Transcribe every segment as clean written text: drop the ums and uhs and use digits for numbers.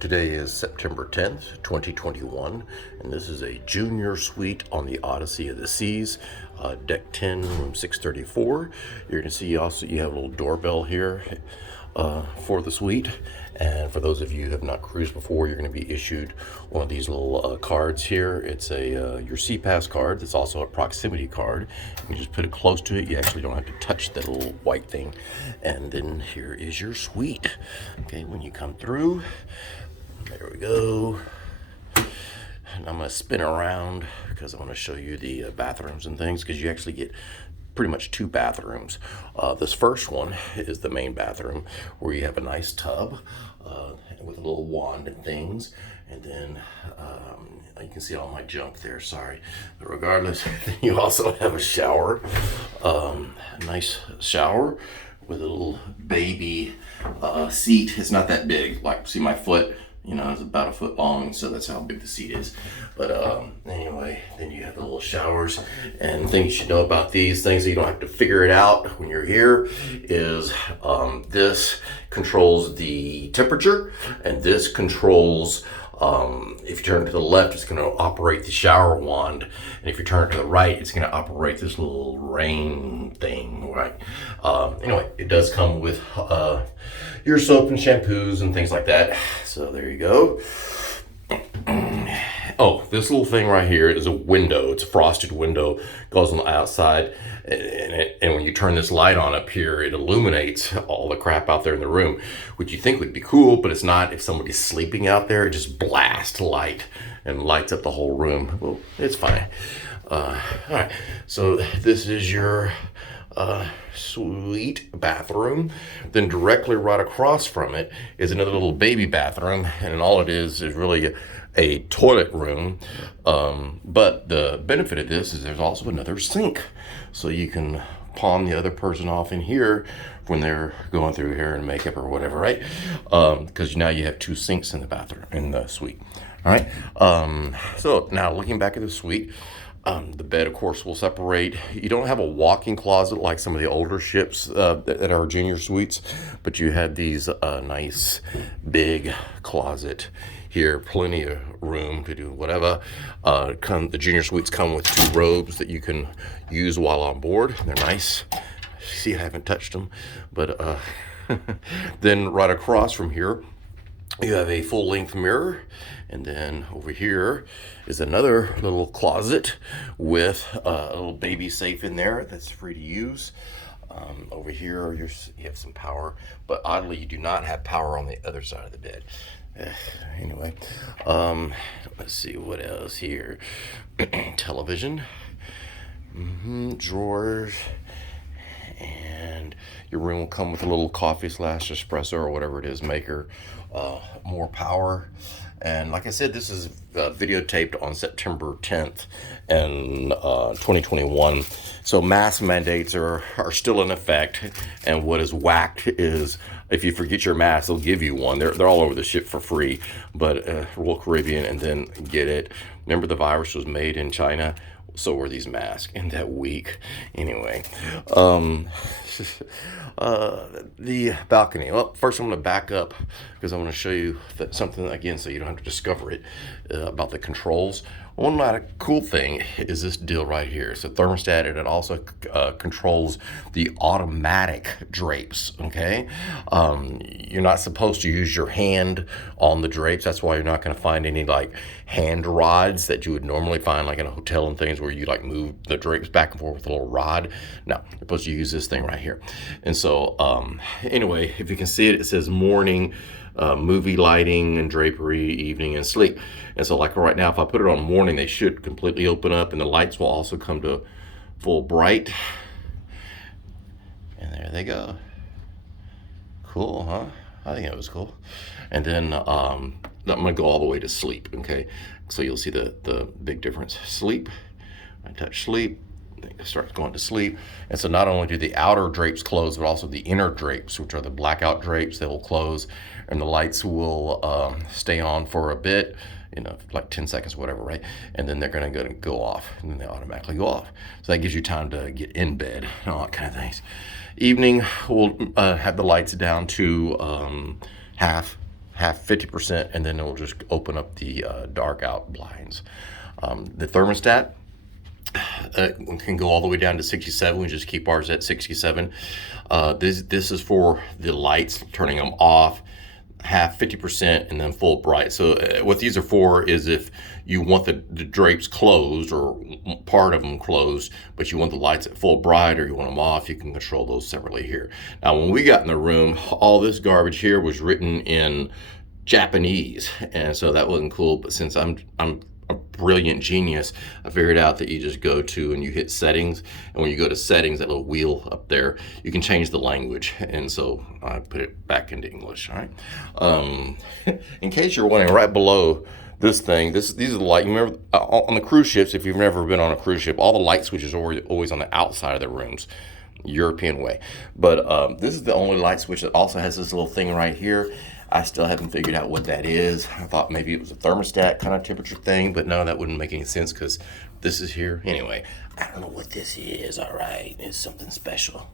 Today is September 10th, 2021, and this is a junior suite on the Odyssey of the Seas, deck 10, room 634. You're going to see also you have a little doorbell here for the suite. And for those of you who have not cruised before, you're going to be issued one of these little cards here. It's a your SeaPass card. It's also a proximity card. You just put it close to it. You actually don't have to touch that little white thing. And then here is your suite. Okay, when you come through, there we go. And I'm going to spin around because I want to show you the bathrooms and things, because you actually get pretty much two bathrooms. This first one is the main bathroom, where you have a nice tub with a little wand and things, and then you can see all my junk there, sorry. But regardless, you also have a shower, a nice shower with a little baby seat. It's not that big, like see my foot, you know, it's about a foot long, so that's how big the seat is. But anyway, then you have the little showers. And things you should know about these things, so you don't have to figure it out when you're here, is this controls the temperature, and this controls, if you turn to the left, it's going to operate the shower wand, and if you turn it to the right, it's going to operate this little rain thing, right? Anyway, it does come with your soap and shampoos and things like that. So there you go. Oh, this little thing right here is a window. It's a frosted window, goes on the outside, and when you turn this light on up here, it illuminates all the crap out there in the room, which you think would be cool, but it's not. If somebody's sleeping out there, it just blasts light and lights up the whole room. Well, it's fine. All right, so this is your suite bathroom. Then directly right across from it is another little baby bathroom, and all it is really a toilet room. But the benefit of this is there's also another sink, so you can palm the other person off in here when they're going through hair and makeup or whatever, right? Because now you have two sinks in the bathroom, in the suite. All right. So now looking back at the suite, the bed, of course, will separate. You don't have a walk-in closet like some of the older ships that are junior suites, but you had these nice big closet here, plenty of room to do whatever. The junior suites come with two robes that you can use while on board. They're nice. See, I haven't touched them, but then right across from here, you have a full-length mirror, and then over here is another little closet with a little baby safe in there that's free to use. Over here, you have some power, but oddly, you do not have power on the other side of the bed. Anyway, let's see what else here. Television, drawers, and your room will come with a little coffee / espresso or whatever it is maker, more power. And like I said, this is videotaped on September 10th and 2021. So mask mandates are still in effect. And what is whacked is if you forget your mask, they'll give you one. They're all over the ship for free. But Royal Caribbean, and then get it. Remember, the virus was made in China. So were these masks in that week. Anyway, the balcony. Well, first I'm going to back up because I want to show you something again, so you don't have to discover it, about the controls. One cool thing is this deal right here. It's a thermostat, and it also controls the automatic drapes, okay? You're not supposed to use your hand on the drapes. That's why you're not going to find any like hand rods that you would normally find like in a hotel and things, where you like move the drapes back and forth with a little rod. No, you're supposed to use this thing right here. And so anyway, if you can see it, it says morning, movie lighting and drapery, evening and sleep. And so like right now, if I put it on morning, they should completely open up, and the lights will also come to full bright. And there they go. Cool, huh? I think that was cool. And then I'm gonna go all the way to sleep, okay? So you'll see the big difference. Sleep, I touch sleep, it starts going to sleep. And so not only do the outer drapes close, but also the inner drapes, which are the blackout drapes, they will close, and the lights will stay on for a bit, you know, like 10 seconds, whatever, right? And then they're gonna go off, and then they automatically go off. So that gives you time to get in bed and all that kind of things. Evening, we'll have the lights down to half half 50%, and then it will just open up the dark out blinds. The thermostat can go all the way down to 67. We just keep ours at 67. This is for the lights, turning them off, half 50%, and then full bright. So what these are for is if you want the drapes closed or part of them closed, but you want the lights at full bright or you want them off, you can control those separately here. Now, when we got in the room, all this garbage here was written in Japanese, and so that wasn't cool. But since I'm a brilliant genius, I figured out that you just go to and you hit settings, and when you go to settings, that little wheel up there, you can change the language, and so I put it back into English. All right. In case you're wondering, right below this thing, these are the light. You remember on the cruise ships, if you've never been on a cruise ship, all the light switches are always on the outside of the rooms, European way. But this is the only light switch that also has this little thing right here. I still haven't figured out what that is. I thought maybe it was a thermostat kind of temperature thing, but no, that wouldn't make any sense because this is here. Anyway, I don't know what this is, all right? It's something special.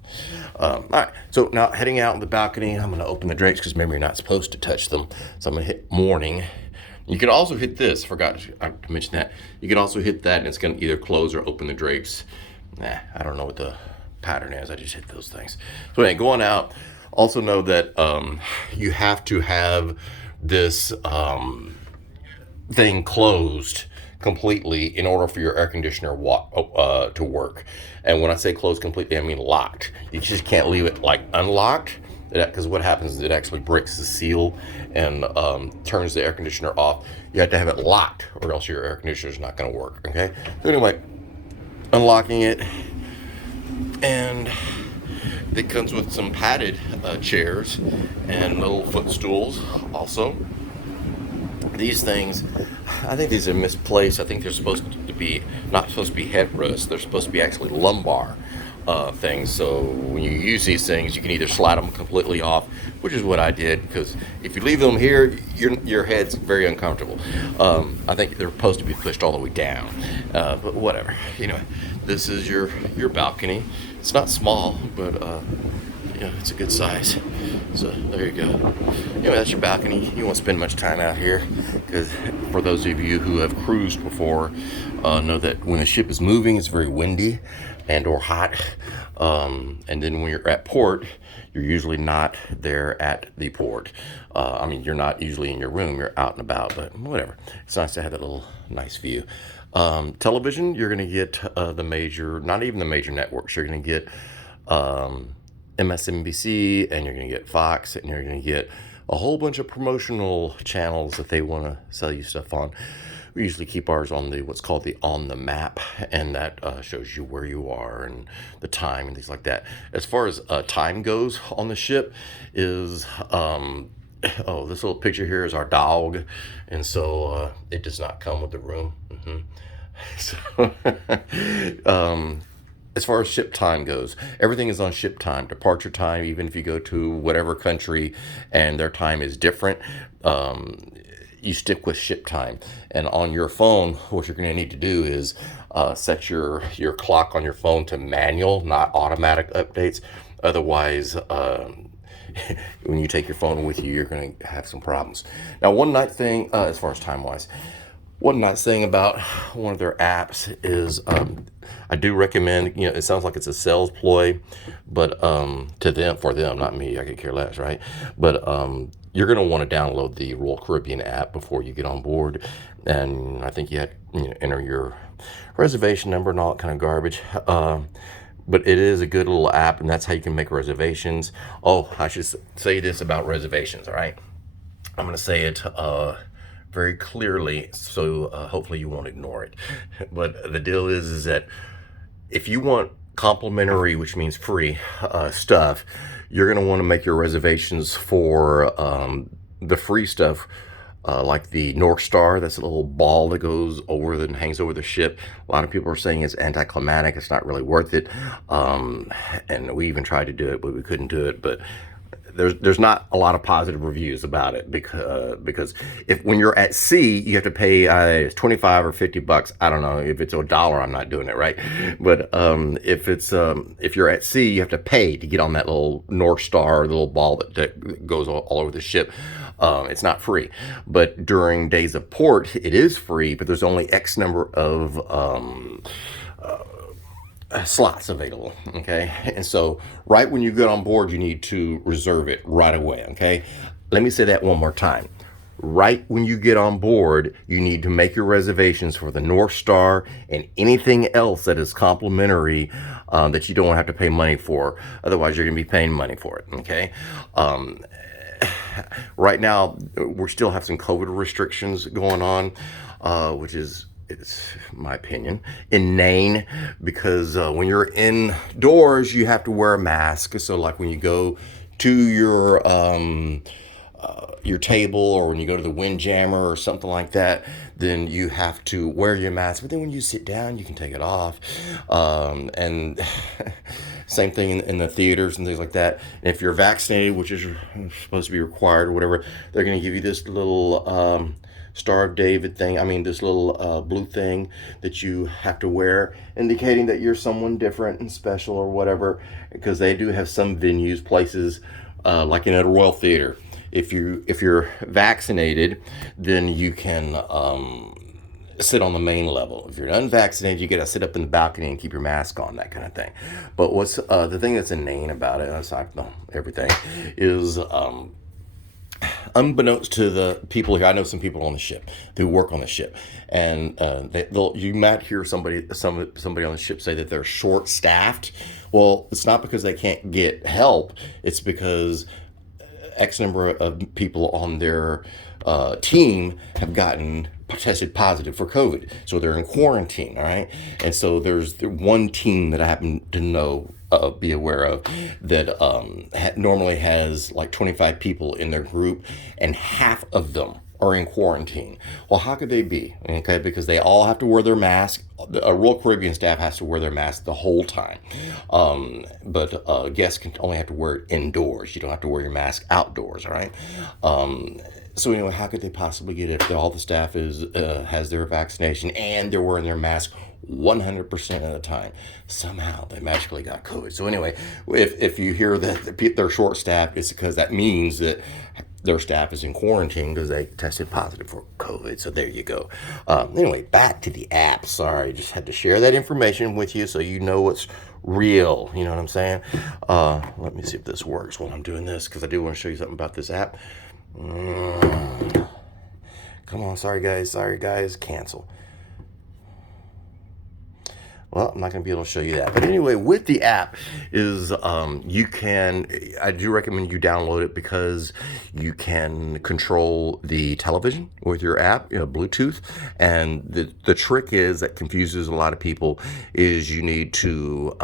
All right, so now heading out on the balcony, I'm gonna open the drapes because remember, you're not supposed to touch them. So I'm gonna hit morning. You could also hit this, forgot to mention that. You could also hit that and it's gonna either close or open the drapes. I don't know what the pattern is, I just hit those things. So anyway, going out, also know that you have to have this thing closed completely in order for your air conditioner to work. And when I say closed completely, I mean locked. You just can't leave it like unlocked, because what happens is it actually breaks the seal and turns the air conditioner off. You have to have it locked or else your air conditioner is not going to work, okay? So anyway, unlocking it, and it comes with some padded chairs and little footstools also. These things, I think these are misplaced. I think they're supposed to be, not supposed to be headrests. They're supposed to be actually lumbar things. So when you use these things, you can either slide them completely off, which is what I did, because if you leave them here, your head's very uncomfortable. I think they're supposed to be pushed all the way down, but whatever. Anyway, this is your balcony. It's not small, but it's a good size. So there you go. Anyway, that's your balcony. You won't spend much time out here, because for those of you who have cruised before, know that when the ship is moving, it's very windy and or hot. And then when you're at port, you're usually not there at the port. I mean, you're not usually in your room, you're out and about, but whatever. It's nice to have that little nice view. Television, you're going to get the major, not even the major networks. You're going to get MSNBC, and you're going to get Fox, and you're going to get a whole bunch of promotional channels that they want to sell you stuff on. We usually keep ours on the what's called the On the Map, and that shows you where you are and the time and things like that. As far as time goes on the ship is oh, this little picture here is our dog, and so it does not come with the room. So as far as ship time goes, everything is on ship time, departure time. Even if you go to whatever country and their time is different, you stick with ship time. And on your phone, what you're going to need to do is set your clock on your phone to manual, not automatic updates. Otherwise, when you take your phone with you, you're going to have some problems. Now, one nice thing, as far as time-wise, one nice thing about one of their apps is I do recommend, it sounds like it's a sales ploy, but for them, not me, I could care less, right? But you're going to want to download the Royal Caribbean app before you get on board, and I think you have to enter your reservation number and all that kind of garbage. But it is a good little app, and that's how you can make reservations. Oh, I should say this about reservations, all right? I'm going to say it very clearly, so hopefully you won't ignore it. But the deal is that if you want complimentary, which means free stuff, you're going to want to make your reservations for the free stuff, like the North Star. That's a little ball that goes over and hangs over the ship. A lot of people are saying it's anticlimactic. It's not really worth it. And we even tried to do it, but we couldn't do it. But there's not a lot of positive reviews about it, because when you're at sea, you have to pay it's 25 or 50 bucks. I don't know if it's $1. I'm not doing it right, but if you're at sea, you have to pay to get on that little North Star, the little ball that goes all over the ship. It's not free, but during days of port, it is free, but there's only X number of slots available. Okay, and so right when you get on board, you need to reserve it right away. Okay, let me say that one more time. Right when you get on board, you need to make your reservations for the North Star and anything else that is complimentary, that you don't have to pay money for. Otherwise, you're going to be paying money for it. Okay. Right now, we still have some COVID restrictions going on, which is, it's my opinion, inane, because when you're indoors, you have to wear a mask. So, like when you go to your table, or when you go to the windjammer or something like that, then you have to wear your mask. But then when you sit down, you can take it off. And same thing in the theaters and things like that. And if you're vaccinated, which is supposed to be required or whatever, they're going to give you this little Star of David thing. I mean, this little blue thing that you have to wear, indicating that you're someone different and special or whatever. Because they do have some venues, places, like in a Royal Theater. If you're vaccinated, then you can sit on the main level. If you're unvaccinated, you got to sit up in the balcony and keep your mask on, that kind of thing. But what's the thing that's inane about it, aside from everything, is unbeknownst to the people here, I know some people on the ship who work on the ship, and you might hear somebody on the ship say that they're short staffed. Well, it's not because they can't get help. It's because X number of people on their team have gotten tested positive for COVID. So they're in quarantine, all right? And so there's one team that I happen to know, be aware of, that normally has like 25 people in their group, and half of them are in quarantine. Well, how could they be? Okay, because they all have to wear their mask. A Royal Caribbean staff has to wear their mask the whole time. But guests can only have to wear it indoors. You don't have to wear your mask outdoors, all right? So anyway, how could they possibly get it if all the staff has their vaccination and they're wearing their mask 100% of the time? Somehow they magically got COVID. So anyway, if you hear that they're short staffed, it's because that means that their staff is in quarantine because they tested positive for COVID. So there you go. Anyway, back to the app. Sorry, just had to share that information with you so you know what's real. You know what I'm saying? Let me see if this works while I'm doing this, because I do want to show you something about this app. Come on, sorry guys, cancel. Well, I'm not going to be able to show you that. But anyway, with the app is I do recommend you download it, because you can control the television with your app, Bluetooth. And the trick is that confuses a lot of people is you need to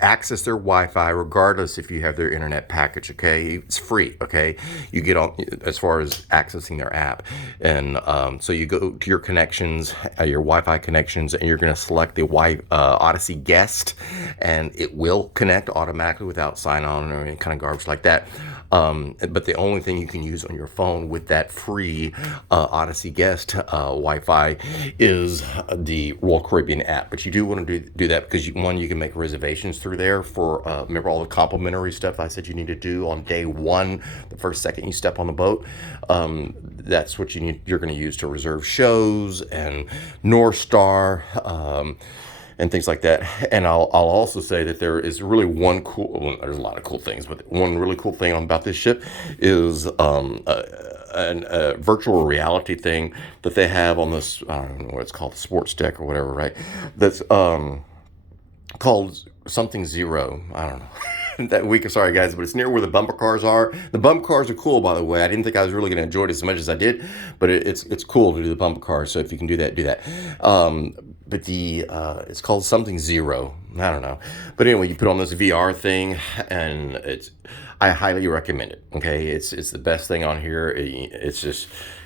access their Wi-Fi regardless if you have their internet package. Okay, it's free. Okay, you get on as far as accessing their app, and so you go to your connections, your Wi-Fi connections, and you're going to select the Odyssey guest, and it will connect automatically without sign on or any kind of garbage like that. But the only thing you can use on your phone with that free Odyssey guest Wi-Fi is the Royal Caribbean app. But you do want to do that because you can make reservations through there for remember all the complimentary stuff I said you need to do on day one, the first second you step on the boat. That's what you're going to use to reserve shows and North Star. And things like that. And I'll also say that there is really there's a lot of cool things, but one really cool thing about this ship is a virtual reality thing that they have on this, I don't know what it's called, the sports deck or whatever, right? That's called something zero. I don't know. That week, sorry guys, but it's near where the bumper cars are. The bumper cars are cool, by the way. I didn't think I was really going to enjoy it as much as I did, but it's cool to do the bumper cars. So if you can do that, do that. But it's called something zero. I don't know. But anyway, you put on this VR thing, and I highly recommend it. Okay, it's the best thing on here.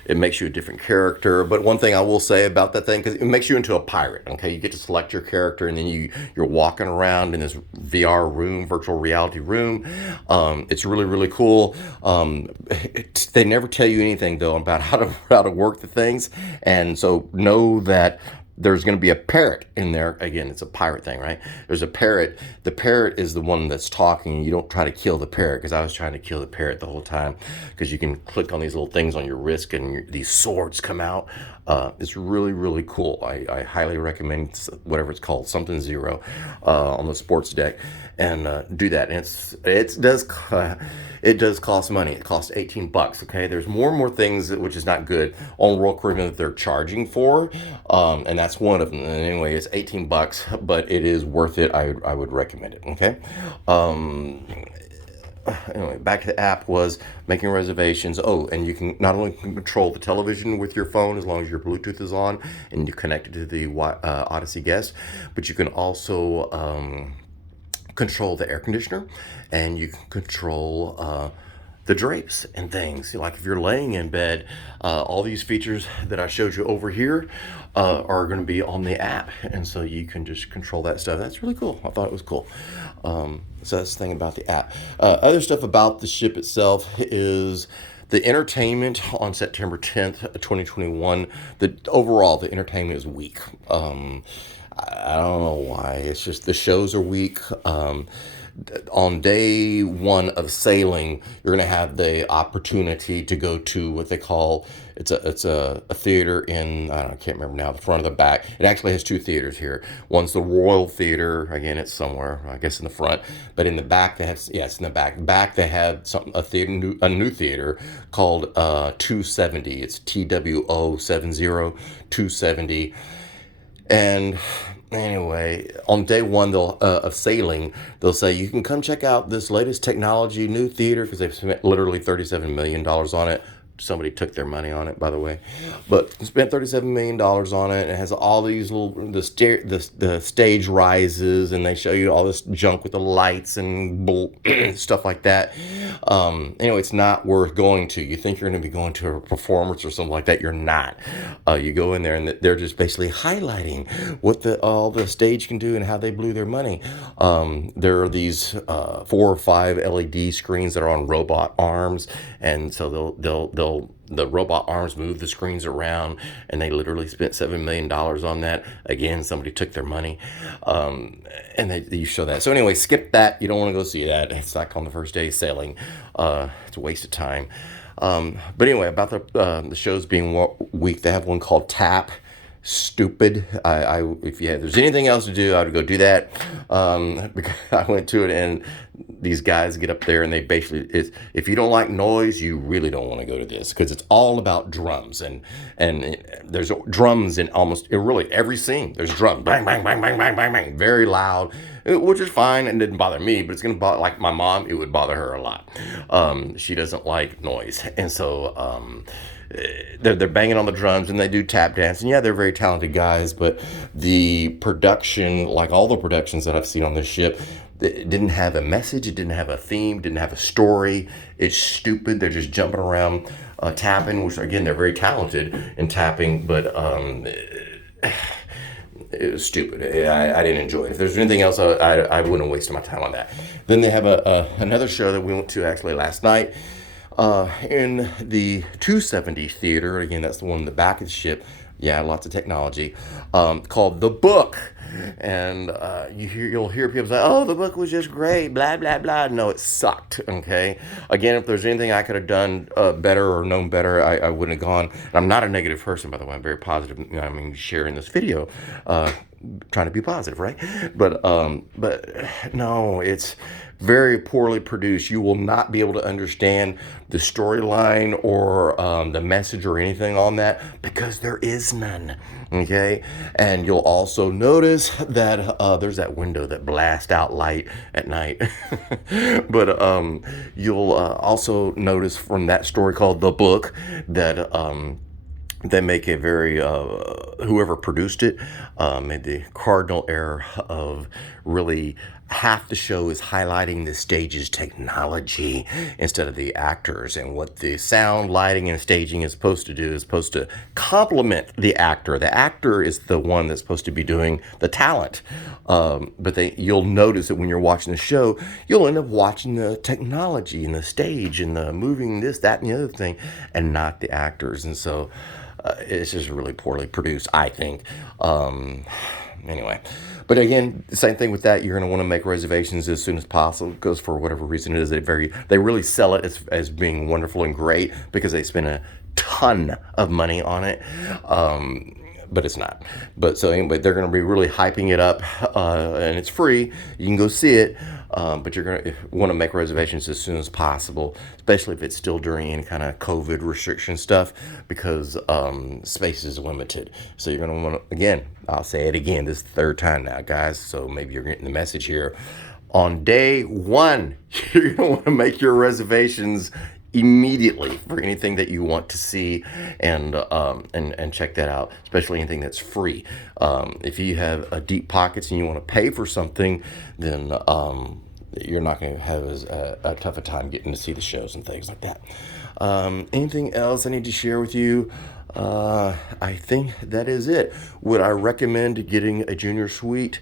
It makes you a different character. But one thing I will say about that thing, because it makes you into a pirate. Okay, you get to select your character, and then you're walking around in this VR room, virtual reality room. It's really, really cool. They never tell you anything though about how to work the things, and so know that there's going to be a parrot in there. Again, it's a pirate thing, right? There's a parrot. The parrot is the one that's talking. You don't try to kill the parrot, because I was trying to kill the parrot the whole time, because you can click on these little things on your wrist and these swords come out. It's really, really cool. I highly recommend whatever it's called, something zero, on the sports deck, and do that. And it does cost money. It costs $18. Okay, there's more and more things which is not good on Royal Caribbean that they're charging for, and that's one of them. And anyway, it's $18, but it is worth it. I would recommend it. Okay. Anyway, back to the app was making reservations. Oh, and you can not only control the television with your phone as long as your Bluetooth is on and you connect it to the Odyssey Guest, but you can also control the air conditioner, and you can control the drapes and things. Like if you're laying in bed, all these features that I showed you over here are going to be on the app, and so you can just control that stuff. That's really cool. I thought it was cool. So that's the thing about the app. Other stuff about the ship itself is the entertainment on September 10th, 2021. The entertainment is weak. I don't know why. It's just the shows are weak. On day one of sailing, you're going to have the opportunity to go to what they call, it's a theater in, I can't remember now, the front or the back. It actually has two theaters here. One's the Royal Theater. Again, it's somewhere, I guess, in the front. But in the back, it's in the back. Back, they have a new theater called 270. It's TWO70, 270. And anyway, on day one of sailing, they'll say you can come check out this latest technology, new theater, because they've spent literally $37 million on it. Somebody took their money on it, by the way, but spent $37 million on it. It has all these the stage rises, and they show you all this junk with the lights and stuff like that. Anyway, it's not worth going to. You think you're going to be going to a performance or something like that. You're not. You go in there, and they're just basically highlighting what all the stage can do and how they blew their money. There are these 4 or 5 LED screens that are on robot arms, and so the robot arms move the screens around, and they literally spent $7 million on that. Again, somebody took their money, and you show that. So anyway, skip that. You don't want to go see that. It's like on the first day of sailing. It's a waste of time. But anyway, about the shows being weak, they have one called Tap. Stupid. If there's anything else to do, I would go do that. Because I went to it, and these guys get up there, and they basically, if you don't like noise, you really don't want to go to this, because it's all about drums, and there's drums in almost really every scene. There's drums, bang, bang, bang, bang, bang, bang, bang, very loud, which is fine and didn't bother me, but it's gonna bother, like my mom, it would bother her a lot. She doesn't like noise, and so they're banging on the drums, and they do tap dance, and yeah, they're very talented guys, but the production, like all the productions that I've seen on this ship, it didn't have a message, it didn't have a theme, didn't have a story. It's stupid. They're just jumping around tapping, which again, they're very talented in tapping, but it was stupid. I didn't enjoy it. If there's anything else, I wouldn't have wasted my time on that. Then they have another show that we went to actually last night, in the 270 theater. Again, that's the one in the back of the ship. Yeah, lots of technology, called The Book. And you'll hear people say, oh, the book was just great, blah, blah, blah. No, it sucked, okay? Again, if there's anything I could have done better or known better, I wouldn't have gone. And I'm not a negative person, by the way. I'm very positive. Sharing this video, trying to be positive, right? But no, it's very poorly produced. You will not be able to understand the storyline or the message or anything on that, because there is none, okay? And you'll also notice that there's that window that blasts out light at night. But you'll also notice from that story called The Book that they make a very, whoever produced it made the cardinal error of really half the show is highlighting the stage's technology instead of the actors, and what the sound, lighting, and staging is supposed to do is supposed to complement the actor. The actor is the one that's supposed to be doing the talent, but you'll notice that when you're watching the show, you'll end up watching the technology and the stage and the moving this, that, and the other thing, and not the actors. And so It's just really poorly produced, I think. Um, anyway, but again, same thing with that. You're going to want to make reservations as soon as possible because for whatever reason it is they really sell it as being wonderful and great because they spend a ton of money on it. But it's not. But so anyway, they're going to be really hyping it up, and it's free. You can go see it, but you're going to want to make reservations as soon as possible, especially if it's still during any kind of COVID restriction stuff, because space is limited. So you're going to want to, again, I'll say it again, this is the third time now, guys. So maybe you're getting the message here. On day one, you're going to want to make your reservations immediately for anything that you want to see and check that out, especially anything that's free. If you have a deep pockets and you want to pay for something, then you're not going to have a tough a time getting to see the shows and things like that. Anything else I need to share with you? I think that is it. Would I recommend getting a junior suite?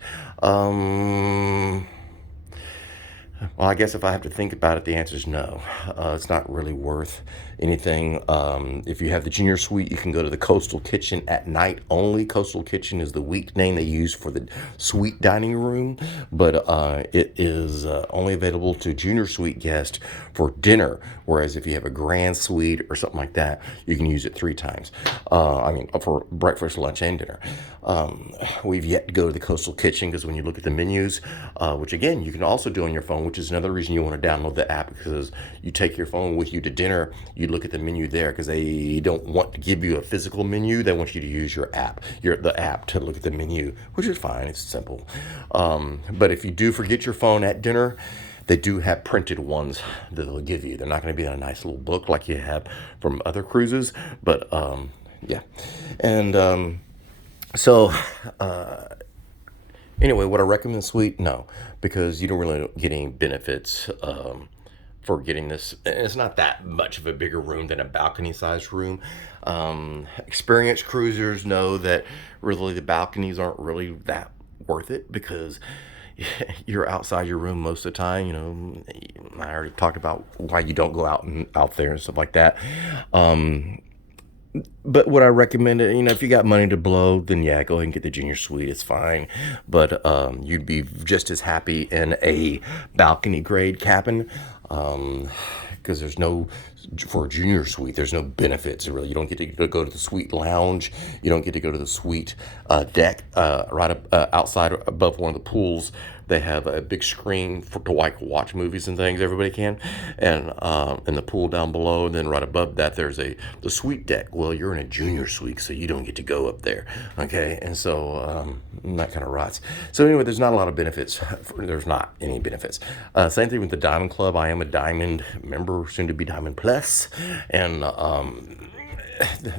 Well, I guess if I have to think about it, the answer is no. It's not really worth anything. If you have the junior suite, you can go to the Coastal Kitchen at night only. Coastal Kitchen is the week name they use for the suite dining room, but it is only available to junior suite guests for dinner. Whereas if you have a grand suite or something like that, you can use it 3 times. I mean, for breakfast, lunch, and dinner. We've yet to go to the Coastal Kitchen because when you look at the menus, which again, you can also do on your phone, which is another reason you want to download the app, because you take your phone with you to dinner, you look at the menu there because they don't want to give you a physical menu. They want you to use your app, the app to look at the menu, which is fine. It's simple. But if you do forget your phone at dinner, they do have printed ones that they'll give you. They're not going to be in a nice little book like you have from other cruises, but yeah. And so, anyway, would I recommend the suite? No, because you don't really get any benefits for getting this. It's not that much of a bigger room than a balcony-sized room. Experienced cruisers know that really the balconies aren't really that worth it because you're outside your room most of the time. You know, I already talked about why you don't go out there and stuff like that. But would I recommend it? You know, if you got money to blow, then yeah, go ahead and get the junior suite. It's fine. But you'd be just as happy in a balcony grade cabin. Because there's no, for a junior suite, there's no benefits really. You don't get to go to the suite lounge. You don't get to go to the suite deck right up outside above one of the pools. They have a big screen to watch movies and things. Everybody can, and the pool down below. And then right above that, there's the suite deck. Well, you're in a junior suite, so you don't get to go up there. Okay, and so that kind of rots. So anyway, there's not a lot of benefits. There's not any benefits. Same thing with the Diamond Club. I am a Diamond member, soon to be Diamond Plus, and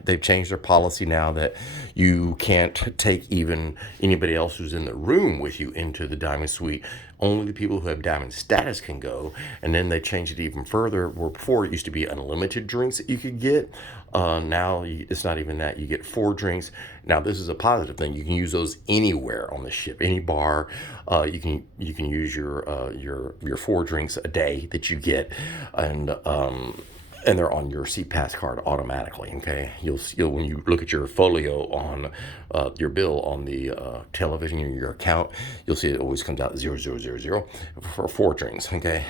they've changed their policy now that you can't take even anybody else who's in the room with you into the Diamond Suite. Only the people who have Diamond status can go. And then they changed it even further, where before it used to be unlimited drinks that you could get. Now it's not even that. You get 4 drinks. Now this is a positive thing. You can use those anywhere on the ship, any bar. You can use your 4 drinks a day that you get, and they're on your CPass card automatically. Okay, you'll when you look at your folio on your bill on the television in your account, you'll see it always comes out 0000 for 4 drinks. Okay.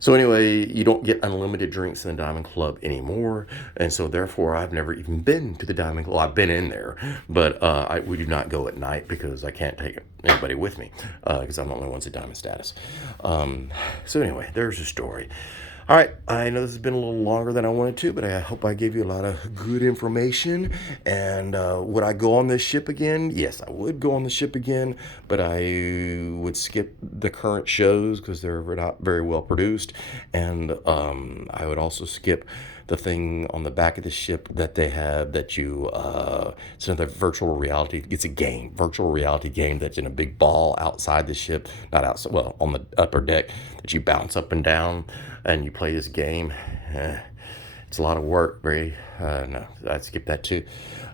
So anyway, you don't get unlimited drinks in the Diamond Club anymore, and so therefore I've never even been to the Diamond Club. I've been in there, but we do not go at night because I can't take anybody with me because I'm the only one at Diamond status. So anyway, there's the story. All right, I know this has been a little longer than I wanted to, but I hope I gave you a lot of good information. And would I go on this ship again? Yes, I would go on the ship again, but I would skip the current shows because they're not very well produced. And I would also skip the thing on the back of the ship that they have that it's another virtual reality. It's a game, virtual reality game that's in a big ball outside the ship, not outside, well, on the upper deck that you bounce up and down and you play this game. It's a lot of work. No, I'd skip that too.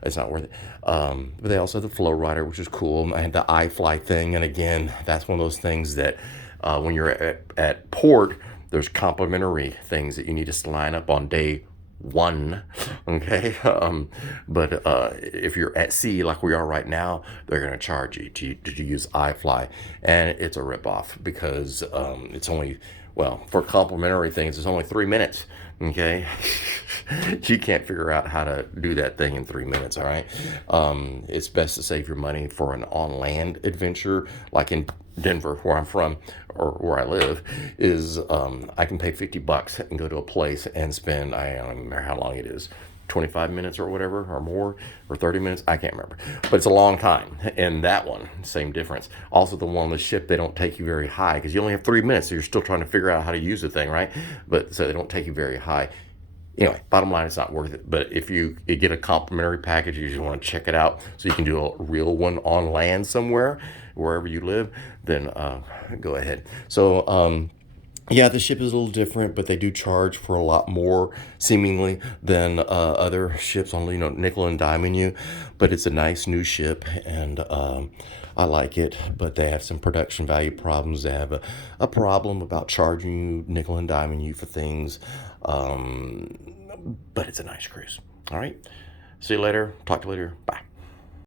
It's not worth it. But they also have the Flow Rider, which is cool. I had the iFly thing, and again, that's one of those things that when you're at port, there's complimentary things that you need to line up on day one, okay? But if you're at sea like we are right now, they're going to charge you to use iFly, and it's a ripoff because it's only, well, for complimentary things, it's only 3 minutes, okay? You can't figure out how to do that thing in 3 minutes, all right? It's best to save your money for an on-land adventure, like in Denver, where I'm from, or where I live, is I can pay $50 and go to a place and spend, I don't remember how long it is, 25 minutes or whatever, or more, or 30 minutes. I can't remember. But it's a long time. And that one, same difference. Also, the one on the ship, they don't take you very high because you only have 3 minutes. So you're still trying to figure out how to use the thing, right? But so they don't take you very high. Anyway, bottom line, it's not worth it. But if you get a complimentary package, you just want to check it out so you can do a real one on land somewhere, wherever you live, then go ahead. So, yeah, the ship is a little different, but they do charge for a lot more, seemingly, than other ships on, nickel and diming you. But it's a nice new ship, and I like it. But they have some production value problems. They have a problem about charging you, nickel and diming you for things. But it's a nice cruise. All right. See you later. Talk to you later. Bye.